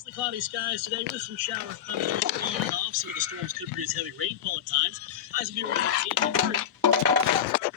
Mostly cloudy skies today with some showers thunderstorms on and off. Some of the storms could produce heavy rainfall at times. Highs will be around 18 to 30.